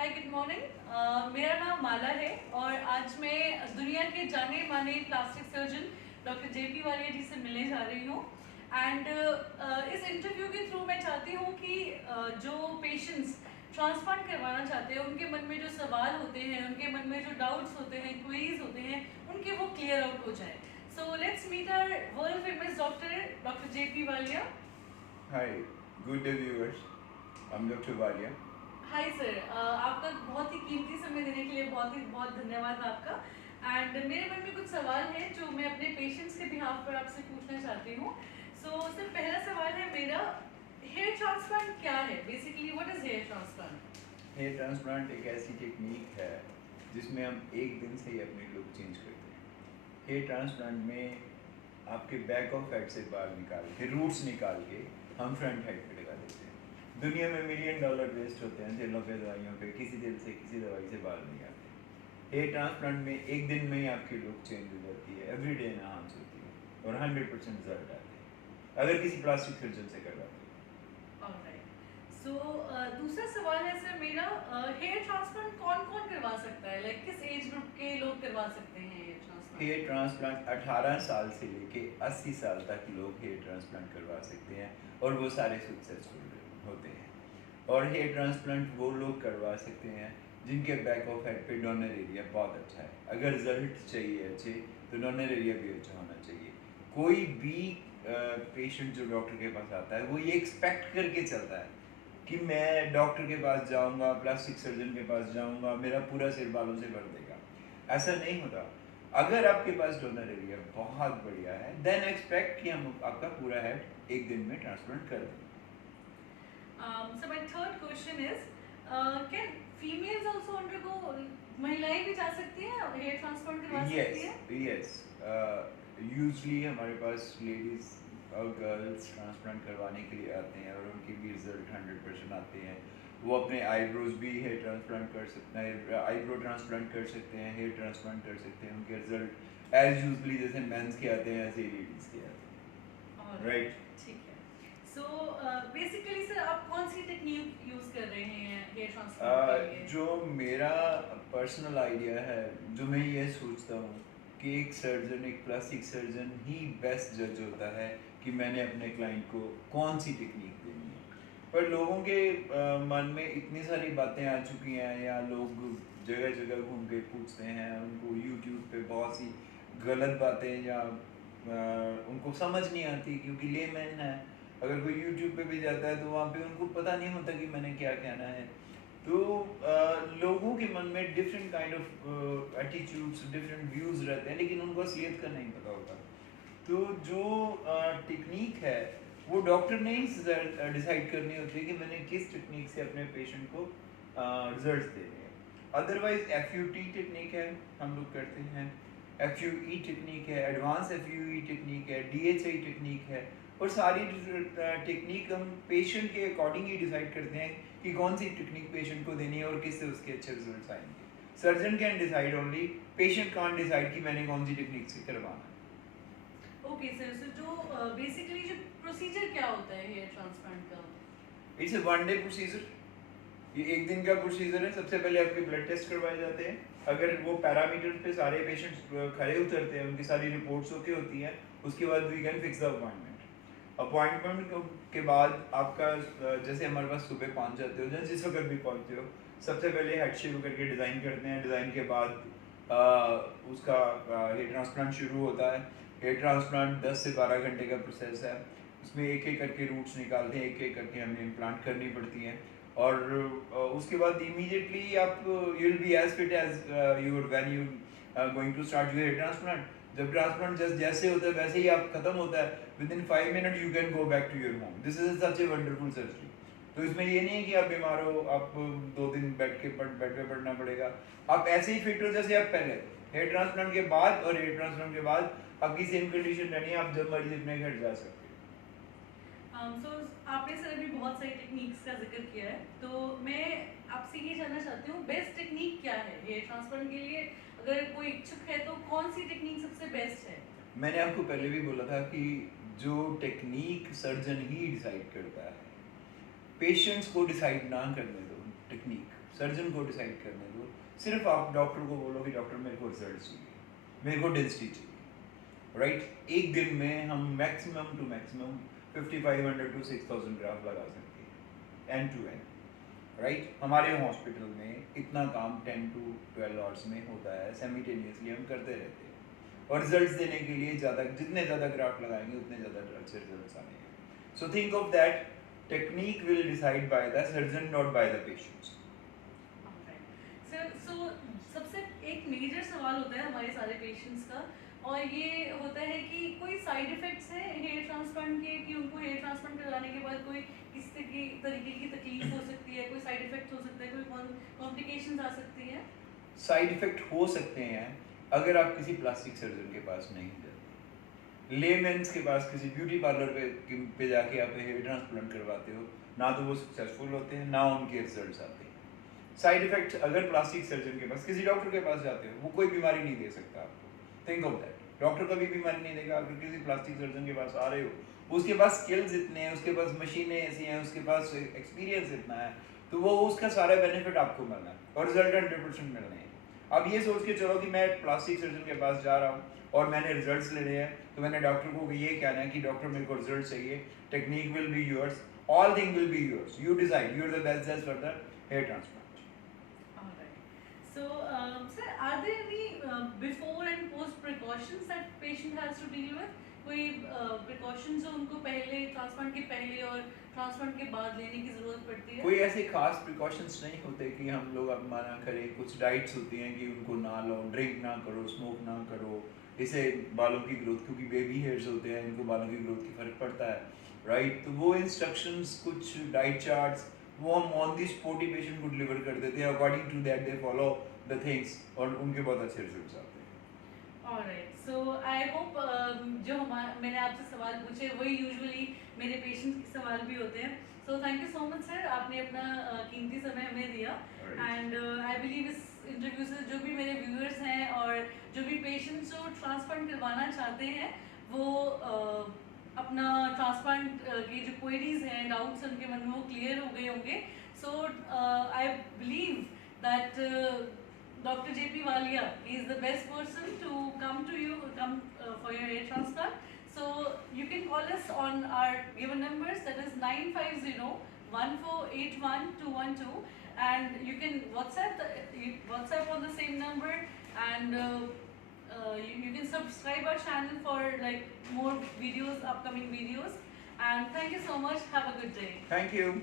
Hi good morning. मेरा नाम माला है और आज मैं दुनिया के जाने माने plastic surgeon doctor JP Walia ji से मिलने जा रही हूँ। एंड इस इंटरव्यू के थ्रू मैं चाहती हूँ कि जो पेशेंट्स ट्रांसप्लांट करवाना चाहते हैं उनके मन में जो सवाल होते हैं, उनके मन में जो डाउट्स होते हैं, क्वेरीज होते हैं, उनके वो क्लियर आउट हो जाए। So let's meet our world famous doctor JP Valia. Hi, good day viewers. I'm Dr. Valia. Hi sir, आपका बहुत ही कीमती समय देने के लिए बहुत धन्यवाद आपका। एंड मेरे मन में कुछ सवाल है जो मैं अपने पेशेंट्स के बिहाफ पर आपसे पूछना चाहती हूँ। सो सर, पहला सवाल है मेरा, हेयर ट्रांसप्लांट क्या है? Basically what is hair transplant? Hair transplant एक ऐसी टेक्निक है जिसमें हम एक दिन से ही अपनी लुक चेंज करते हैं। हेयर ट्रांसप्लांट में आपके बैक ऑफ हेड से बाल निकाल के, रूट्स निकाल के हम फ्रंट हेड पे लगा देते हैं। दुनिया में $1 मिलियन वेस्ट होते हैं तेलों पे, दवाइयों पे, किसी दिल से किसी दवाई से बाल नहीं आते। हेयर ट्रांसप्लांट में एक दिन में ही आपकी लुक चेंज हो जाती है, एवरीडे एनहांस होती है और 100% रिजल्ट आते हैं अगर किसी प्लास्टिक सर्जन से करवाते हैं। ऑलराइट। सो दूसरा सवाल है सर मेरा, हेयर ट्रांसप्लांट कौन कौन करवा सकता है? लाइक किस एज ग्रुप के लोग करवा सकते हैं हेयर ट्रांसप्लांट? हेयर ट्रांसप्लांट 18 साल से लेके 80 साल तक लोग हेयर ट्रांसप्लांट करवा सकते हैं और वो सारे सक्सेसफुल होते हैं। और हेयर ट्रांसप्लांट वो लोग करवा सकते हैं जिनके बैक ऑफ हेड पे डोनर एरिया बहुत अच्छा है। अगर रिजल्ट चाहिए अच्छे तो डोनर एरिया भी अच्छा होना चाहिए। कोई भी पेशेंट जो डॉक्टर के पास आता है वो ये एक्सपेक्ट करके चलता है कि मैं डॉक्टर के पास जाऊंगा, प्लास्टिक सर्जन के पास जाऊंगा, मेरा पूरा सिर बालों से भर देगा। ऐसा नहीं होता। अगर आपके पास डोनर एरिया बहुत बढ़िया है देन एक्सपेक्ट कि हम आपका पूरा हेड एक दिन में ट्रांसप्लांट कर दें। So my third question is, can females also undergo, महिलाएं भी जा सकती हैं हेयर ट्रांसप्लांट करवा सकती हैं? यस, यूजली हमारे पास लेडीज और गर्ल्स ट्रांसप्लांट करवाने के लिए आते हैं और उनके भी रिजल्ट 100% आते हैं। वो अपने आईब्रोज भी हेयर ट्रांसप्लांट कर सकते हैं, आईब्रो ट्रांसप्लांट कर सकते हैं, हेयर ट्रांसप्लांट कर सकते हैं। उनके रिजल्ट एज यूजली जैसे मेंस के आते हैं ऐसे ही लेडीज के आते हैं। राइट, ठीक है। सो बेसिकली सर, आप कौन सी टेक्निक यूज कर रहे हैं हेयर ट्रांसप्लांट के लिए? जो मेरा पर्सनल आइडिया है, जो मैं ये सोचता हूँ कि एक सर्जन, एक प्लास्टिक सर्जन ही बेस्ट जज होता है कि मैंने अपने क्लाइंट को कौन सी टेक्निक देनी है। पर लोगों के मन में इतनी सारी बातें आ चुकी हैं या लोग जगह जगह घूम के पूछते हैं, उनको यूट्यूब पे बहुत सी गलत बातें या उनको समझ नहीं आती क्योंकि लेमैन है। अगर कोई यूट्यूब पे भी जाता है तो वहाँ पे उनको पता नहीं होता कि मैंने क्या कहना है। तो लोगों के मन में different kind of attitudes, different views रहते हैं, लेकिन उनको असलियत का नहीं पता होता। तो जो टेक्निक है वो डॉक्टर ने ही डिसाइड करनी होती है कि मैंने किस टेक्निक से अपने पेशेंट को रिजल्ट देने हैं। अदरवाइज FUT टेक्निक है, हम लोग करते हैं। FUE टेक्निक है, एडवांस FUE टेक्निक है, DHI टेक्निक है। और सारी टेक्निक हम पेशेंट के अकॉर्डिंग ही डिसाइड करते हैं कि कौन सी टेक्निक पेशेंट को देनी है और किससे उसके अच्छे रिजल्ट्स आएंगे। Surgeon can decide only, patient can't decide कि मैंने कौन सी टेक्निक से करवाना है। ओके सर, सो जो बेसिकली जो प्रोसीजर क्या होता है हेयर ट्रांसप्लांट का? It's a 1 day procedure. ये एक दिन का प्रोसीजर है। सबसे पहले आपके ब्लड टेस्ट करवाए जाते हैं। अगर वो पैरामीटर पे सारे पेशेंट्स खड़े उतरते हैं, उनकी सारी रिपोर्ट्स ओके होती हैं, उसके बाद we can fix the appointment के बाद आपका जैसे हमारे पास सुबह पहुंच जाते हो या जिस वक्त भी पहुंचते हो, सबसे पहले हेड शेप करके डिज़ाइन करते हैं। डिज़ाइन के बाद उसका हेयर ट्रांसप्लांट शुरू होता है। हेयर ट्रांसप्लांट 10 से 12 घंटे का प्रोसेस है। उसमें एक एक करके रूट्स निकालते हैं, एक एक करके हमें इम्प्लांट करनी पड़ती हैं और उसके बाद इमीडिएटली आप you will be as fit as you're when you going to start your hair transplant. जब ट्रांसप्लांट जस्ट जैसे होता है वैसे ही आप खत्म होता है, within 5 minute you can go back to your home. This is such a wonderful surgery. तो इसमें ये नहीं है कि आप बीमार हो, आप 2 दिन बेड पे पड़ना पड़ेगा। आप ऐसे ही फिट हो जैसे आप पहले। हेयर ट्रांसप्लांट के बाद और हेयर ट्रांसप्लांट के बाद आपकी सेम कंडीशन रहनी है, आप जब मर्जी अपने घर जा सकते हो। सो आपने सर अभी बहुत सारी टेक्निक्स का जिक्र किया है, तो मैं आपसे ये जानना चाहती हूँ बेस्ट टेक्निक क्या है हेयर ट्रांसप्लांट के लिए? अगर कोई इच्छुक है तो कौन सी टेक्निक सबसे बेस्ट है? मैंने आपको पहले भी बोला था कि जो टेक्निक सर्जन ही डिसाइड करता है, पेशेंट्स को डिसाइड ना करने दो। टेक्निक सर्जन को डिसाइड करने दो। सिर्फ आप डॉक्टर को बोलो कि डॉक्टर मेरे को रिजल्ट चाहिए, मेरे को डेंसिटी चाहिए, राइट। एक दिन में हम maximum to maximum 5500 to 6000 graft लगा सकते हैं एंड टू एंड, राइट। हमारे हॉस्पिटल में इतना काम 10 to 12 आवर्स में होता है, साइमल्टेनियसली हम करते रहते हैं। और रिजल्ट्स देने के लिए जितने ज़्यादा ग्राफ लगाएंगे उतने ज़्यादा अच्छे रिजल्ट्स आएंगे। So think of that, technique will decide by the surgeon not by the patients. So सबसे एक मेजर सवाल होता है हमारे सारे पेशेंट्स का, और ये होता है कि कोई साइड इफेक्ट्स हैं हेयर ट्रांसप्लांट के, कि उनको हेयर ट्रांसप्लांट कराने के बाद कोई किस तरीके की तकलीफ हो सकती है, कोई साइड इफेक्ट हो सकता है, कोई कॉम्प्लिकेशंस आ सकती है? साइड इफेक्ट हो सकते हैं अगर आप किसी प्लास्टिक सर्जन के पास नहीं जाते। लेमेंस के पास किसी ब्यूटी पार्लर पे जाके आप हेयर ट्रांसप्लांट करवाते हो, ना तो वो सक्सेसफुल होते हैं ना उनके रिजल्ट्स आते हैं। साइड इफेक्ट अगर प्लास्टिक सर्जन के पास किसी डॉक्टर के पास जाते हो, वो कोई बीमारी नहीं दे सकता आपको। थिंक ऑफ दैट, डॉक्टर कभी बीमारी नहीं देगा। अगर किसी प्लास्टिक सर्जन के पास आ रहे हो, उसके पास स्किल्स इतने हैं, उसके पास मशीनें ऐसी हैं, उसके पास एक्सपीरियंस इतना है, तो वो उसका सारा बेनिफिट आपको मिलना है और रिजल्ट 100% मिलने हैं। अब ये सोच के चलो कि मैं प्लास्टिक सर्जन के पास जा रहा हूँ और मैंने रिजल्ट्स लेने हैं, तो मैंने डॉक्टर को ये कहना है कि डॉक्टर मेरे को रिजल्ट चाहिए, technique will be yours, all thing will be yours, you decide, you are the best जज for the hair transplant. So, sir, are there any before and post precautions that patient has to deal with? कोई precautions जो उनको पहले transplant के पहले और transplant के बाद लेने की जरूरत पड़ती है? कोई ऐसे खास प्रिकॉशंस नहीं होते कि हम लोग अब मना करें। कुछ डाइट्स होती हैं कि उनको ना लो, ड्रिंक ना करो, स्मोक ना करो, इससे बालों की ग्रोथ, क्योंकि बेबी हेयर्स होते हैं, इनको बालों की ग्रोथ की फर्क पड़ता है, राइट। तो वो इंस्ट्रक्शंस, कुछ डाइट चार्ट्स, वो हम ऑन दी स्पॉट ही पेशेंट को डिलीवर कर देते हैं। According to that they follow the things और उनके बहुत अच्छे रिजल्ट्स आते हैं। ऑलराइट, सो आई होप जो मैंने आपसे सवाल पूछे वही यूजुअली मेरे पेशेंट्स के सवाल भी होते हैं। So thank you so much sir, आपने अपना कीमती समय हमें दिया। एंड आई बिलीव इस इंटरव्यू से जो भी मेरे व्यूअर्स हैं और जो भी पेशेंट्स जो ट्रांसप्लांट करवाना चाहते हैं, वो अपना ट्रांसप्लांट की जो क्वेरीज हैं, डाउट्स उनके मन में, वो क्लियर हो गए होंगे। So I believe that Dr. JP Walia is the best person to come for your hair transplant. So you can call us on our given numbers, that is 950-1481-212, and you can WhatsApp on the same number, and you can subscribe our channel for like more videos, upcoming videos. And thank you so much. Have a good day. Thank you.